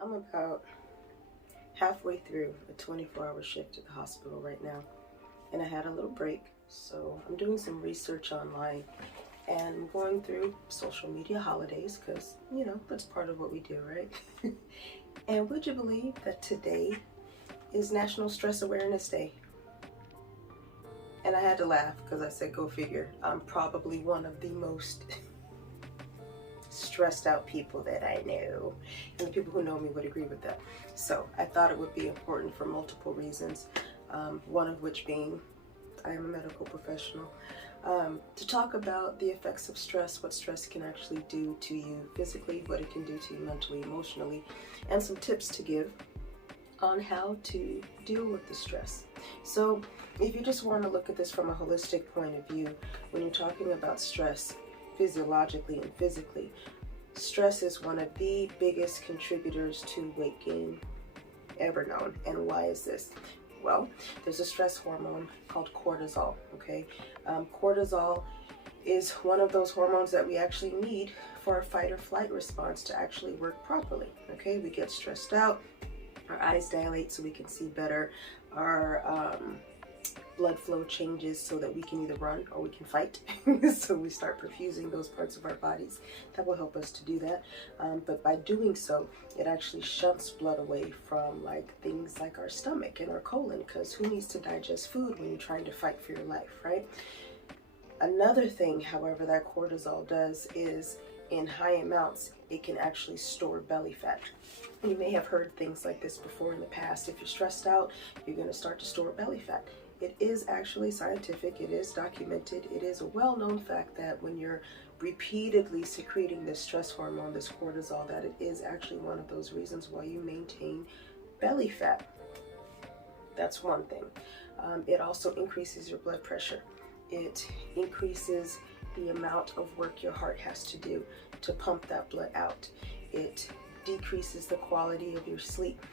I'm about halfway through a 24-hour shift at the hospital right now, and I had a little break, so I'm doing some research online and going through social media holidays because, that's part of what we do, right? And would you believe that today is National Stress Awareness Day? And I had to laugh because I said, go figure. I'm probably one of the most stressed out people that I know, and the people who know me would agree with that. So I thought it would be important for multiple reasons, one of which being I am a medical professional, to talk about the effects of stress, what stress can actually do to you physically, what it can do to you mentally, emotionally, and some tips to give on how to deal with the stress. So if you just want to look at this from a holistic point of view, when you're talking about stress physiologically and physically, stress is one of the biggest contributors to weight gain ever known. And why is this? Well, there's a stress hormone called cortisol, okay? Cortisol is one of those hormones that we actually need for our fight or flight response to actually work properly, okay? We get stressed out, our eyes dilate so we can see better, our blood flow changes so that we can either run or we can fight. So we start perfusing those parts of our bodies. That will help us to do that. But by doing so, it actually shunts blood away from things like our stomach and our colon, because who needs to digest food when you're trying to fight for your life, right? Another thing, however, that cortisol does is in high amounts, it can actually store belly fat. You may have heard things like this before in the past. If you're stressed out, you're going to start to store belly fat. It is actually scientific, it is documented, it is a well-known fact that when you're repeatedly secreting this stress hormone, this cortisol, that it is actually one of those reasons why you maintain belly fat. That's one thing. It also increases your blood pressure. It increases the amount of work your heart has to do to pump that blood out. It decreases the quality of your sleep.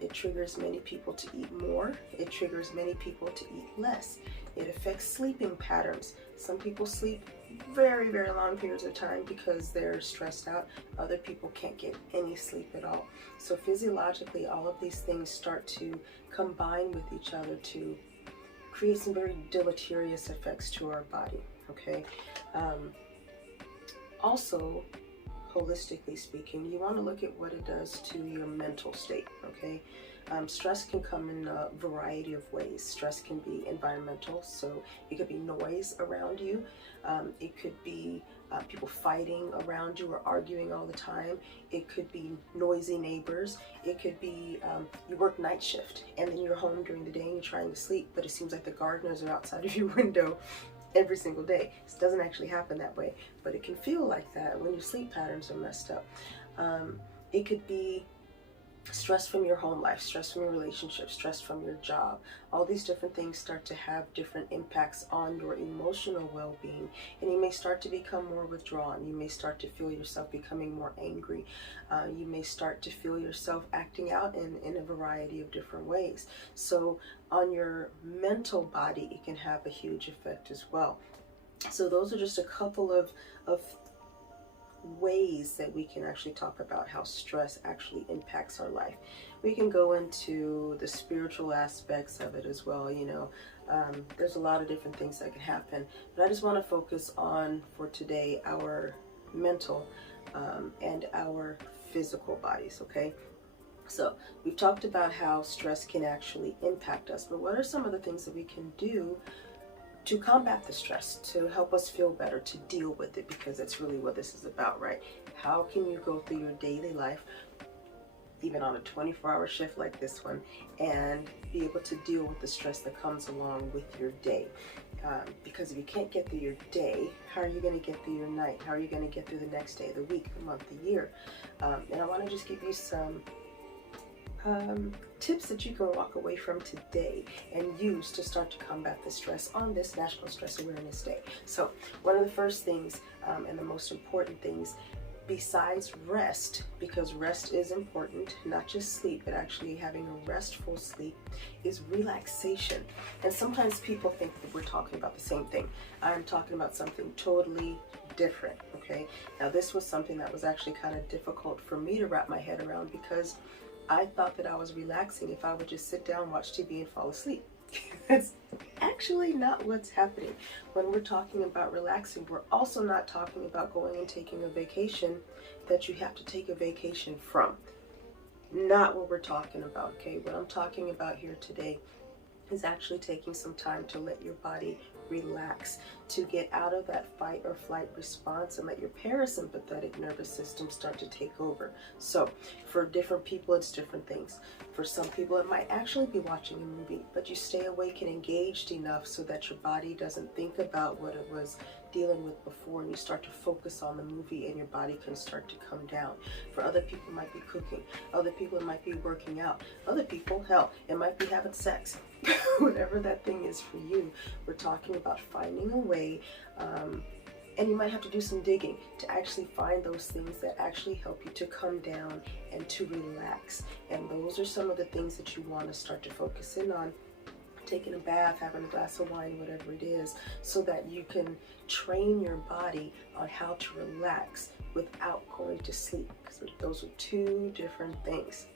It triggers many people to eat more. It triggers many people to eat less. It affects sleeping patterns. Some people sleep very, very long periods of time because they're stressed out. Other people can't get any sleep at all. So physiologically, all of these things start to combine with each other to create some very deleterious effects to our body, okay? Also, holistically speaking, you want to look at what it does to your mental state, okay? Stress can come in a variety of ways. Stress can be environmental, so it could be noise around you. It could be people fighting around you or arguing all the time. It could be noisy neighbors. It could be you work night shift and then you're home during the day and you're trying to sleep, but it seems like the gardeners are outside of your window every single day. It doesn't actually happen that way, but it can feel like that when your sleep patterns are messed up. It could be stress from your home life, stress from your relationship, stress from your job. All these different things start to have different impacts on your emotional well-being, and you may start to become more withdrawn. You may start to feel yourself becoming more angry. You may start to feel yourself acting out in a variety of different ways. So on your mental body, it can have a huge effect as well. So those are just a couple of ways that we can actually talk about how stress actually impacts our life. We can go into the spiritual aspects of it as well. There's a lot of different things that can happen, but I just want to focus on, for today, our mental and our physical bodies, okay? So we've talked about how stress can actually impact us, but what are some of the things that we can do to combat the stress, to help us feel better, to deal with it, because that's really what this is about, right? How can you go through your daily life, even on a 24-hour shift like this one, and be able to deal with the stress that comes along with your day? Because if you can't get through your day, how are you going to get through your night? How are you going to get through the next day, the week, the month, the year? And I want to just give you some tips that you can walk away from today and use to start to combat the stress on this National Stress Awareness Day. So one of the first things and the most important things, besides rest, because rest is important, not just sleep, but actually having a restful sleep, is relaxation. And sometimes people think that we're talking about the same thing. I'm talking about something totally different, okay? Now this was something that was actually kind of difficult for me to wrap my head around, because I thought that I was relaxing if I would just sit down, watch TV, and fall asleep. That's actually not what's happening. When we're talking about relaxing, we're also not talking about going and taking a vacation that you have to take a vacation from. Not what we're talking about, okay? What I'm talking about here today is actually taking some time to let your body relax, to get out of that fight or flight response and let your parasympathetic nervous system start to take over. So for different people, it's different things. For some people, it might actually be watching a movie, but you stay awake and engaged enough so that your body doesn't think about what it was dealing with before, and you start to focus on the movie and your body can start to come down. For other people, it might be cooking. Other people, it might be working out. Other people, hell, it might be having sex. Whatever that thing is for you, we're talking about finding a way, and you might have to do some digging to actually find those things that actually help you to come down and to relax. And those are some of the things that you want to start to focus in on. Taking a bath, having a glass of wine, whatever it is, so that you can train your body on how to relax without going to sleep, because those are two different things.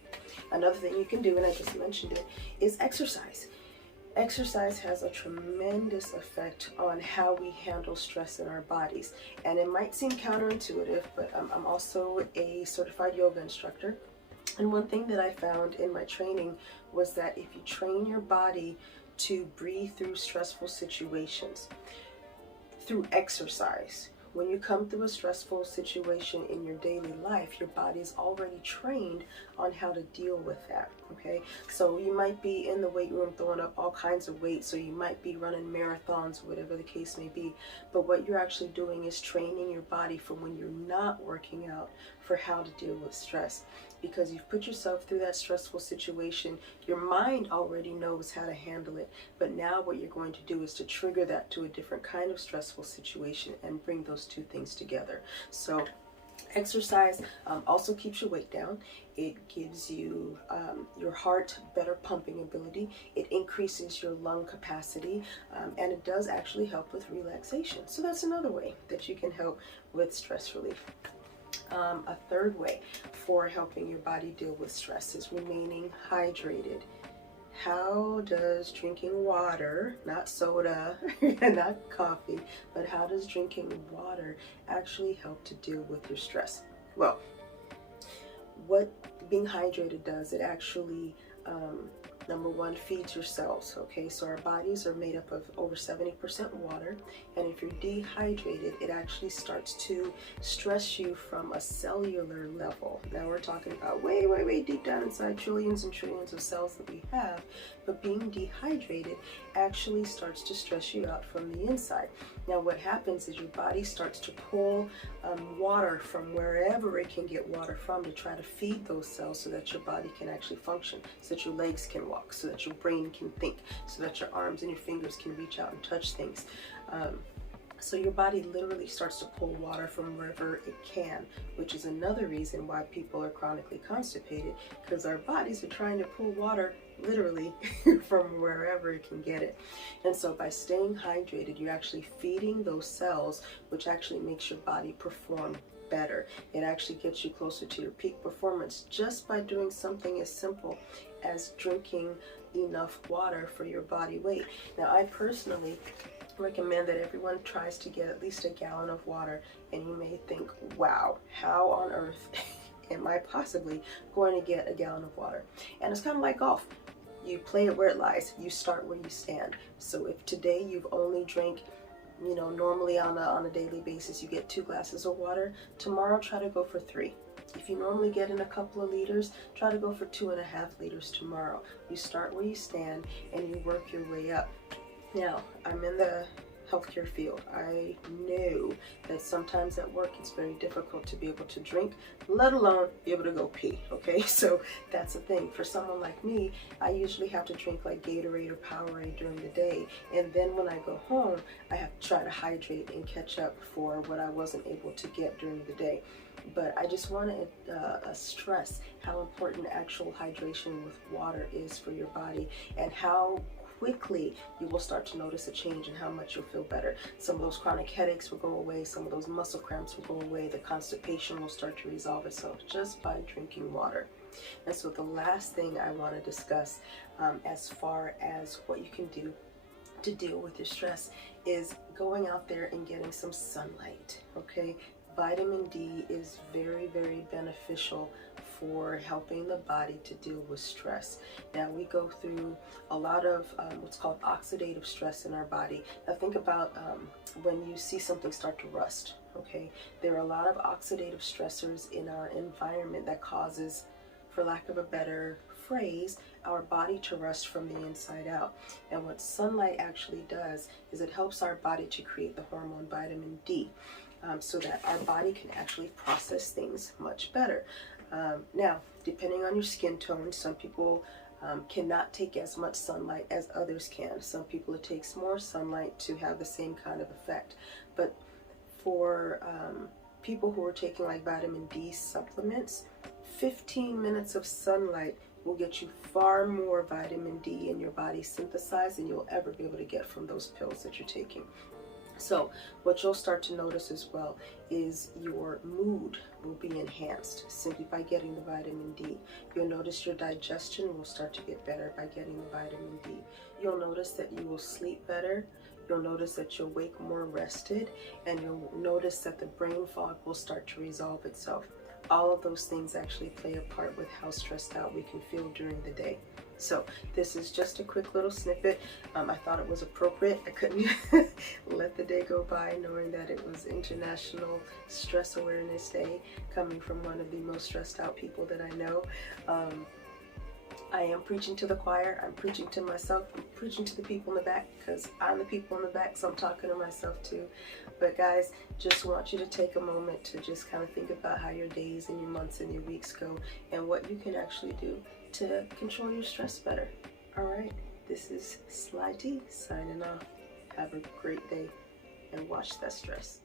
Another thing you can do, and I just mentioned it, is exercise. Exercise has a tremendous effect on how we handle stress in our bodies. And it might seem counterintuitive, but I'm also a certified yoga instructor. And one thing that I found in my training was that if you train your body to breathe through stressful situations through exercise, when you come through a stressful situation in your daily life, your body's already trained on how to deal with that, okay? So you might be in the weight room throwing up all kinds of weight, so you might be running marathons, whatever the case may be, but what you're actually doing is training your body for when you're not working out for how to deal with stress. Because you've put yourself through that stressful situation, your mind already knows how to handle it. But now what you're going to do is to trigger that to a different kind of stressful situation and bring those two things together. So exercise also keeps your weight down. It gives you your heart better pumping ability. It increases your lung capacity, and it does actually help with relaxation. So that's another way that you can help with stress relief. A third way for helping your body deal with stress is remaining hydrated. How does drinking water, not soda, not coffee, but how does drinking water actually help to deal with your stress? Well, what being hydrated does, it actually number one, feeds your cells, okay? So our bodies are made up of over 70% water, and if you're dehydrated, it actually starts to stress you from a cellular level. Now we're talking about way, way, way deep down inside, trillions and trillions of cells that we have, but being dehydrated actually starts to stress you out from the inside. Now what happens is your body starts to pull water from wherever it can get water from to try to feed those cells so that your body can actually function, so that your legs can walk, so that your brain can think, so that your arms and your fingers can reach out and touch things. So your body literally starts to pull water from wherever it can, which is another reason why people are chronically constipated, because our bodies are trying to pull water literally from wherever it can get it. And so by staying hydrated, you're actually feeding those cells, which actually makes your body perform better. It actually gets you closer to your peak performance just by doing something as simple as drinking enough water for your body weight. Now I personally recommend that everyone tries to get at least a gallon of water, and you may think, wow, how on earth am I possibly going to get a gallon of water? And it's kind of like golf. You play it where it lies. You start where you stand. So if today you've only drank, normally on a daily basis you get 2 glasses of water, tomorrow try to go for 3. If you normally get in a couple of liters, try to go for 2.5 liters tomorrow. You start where you stand and you work your way up. Now, I'm in the healthcare field. I know that sometimes at work it's very difficult to be able to drink, let alone be able to go pee, okay? So that's the thing. For someone like me, I usually have to drink like Gatorade or Powerade during the day, and then when I go home, I have to try to hydrate and catch up for what I wasn't able to get during the day. But I just want to stress how important actual hydration with water is for your body, and how quickly you will start to notice a change in how much you'll feel better. Some of those chronic headaches will go away, some of those muscle cramps will go away, the constipation will start to resolve itself just by drinking water. And so the last thing I want to discuss as far as what you can do to deal with your stress is going out there and getting some sunlight, okay? Vitamin D is very, very beneficial for helping the body to deal with stress. Now, we go through a lot of what's called oxidative stress in our body. Now, think about when you see something start to rust, okay? There are a lot of oxidative stressors in our environment that causes, for lack of a better phrase, our body to rust from the inside out. And what sunlight actually does is it helps our body to create the hormone vitamin D, so that our body can actually process things much better. Now, depending on your skin tone, some people cannot take as much sunlight as others can. Some people, it takes more sunlight to have the same kind of effect. But for people who are taking like vitamin D supplements, 15 minutes of sunlight will get you far more vitamin D in your body synthesized than you'll ever be able to get from those pills that you're taking. So what you'll start to notice as well is your mood will be enhanced simply by getting the vitamin D. You'll notice your digestion will start to get better by getting the vitamin D. You'll notice that you will sleep better. You'll notice that you'll wake more rested, and you'll notice that the brain fog will start to resolve itself. All of those things actually play a part with how stressed out we can feel during the day. So this is just a quick little snippet. I thought it was appropriate. I couldn't let the day go by knowing that it was International Stress Awareness Day, coming from one of the most stressed out people that I know. I am preaching to the choir. I'm preaching to myself. I'm preaching to the people in the back, because I'm the people in the back, so I'm talking to myself too. But guys, just want you to take a moment to just kind of think about how your days and your months and your weeks go, and what you can actually do to control your stress better. All right, this is SlyT signing off. Have a great day and watch that stress.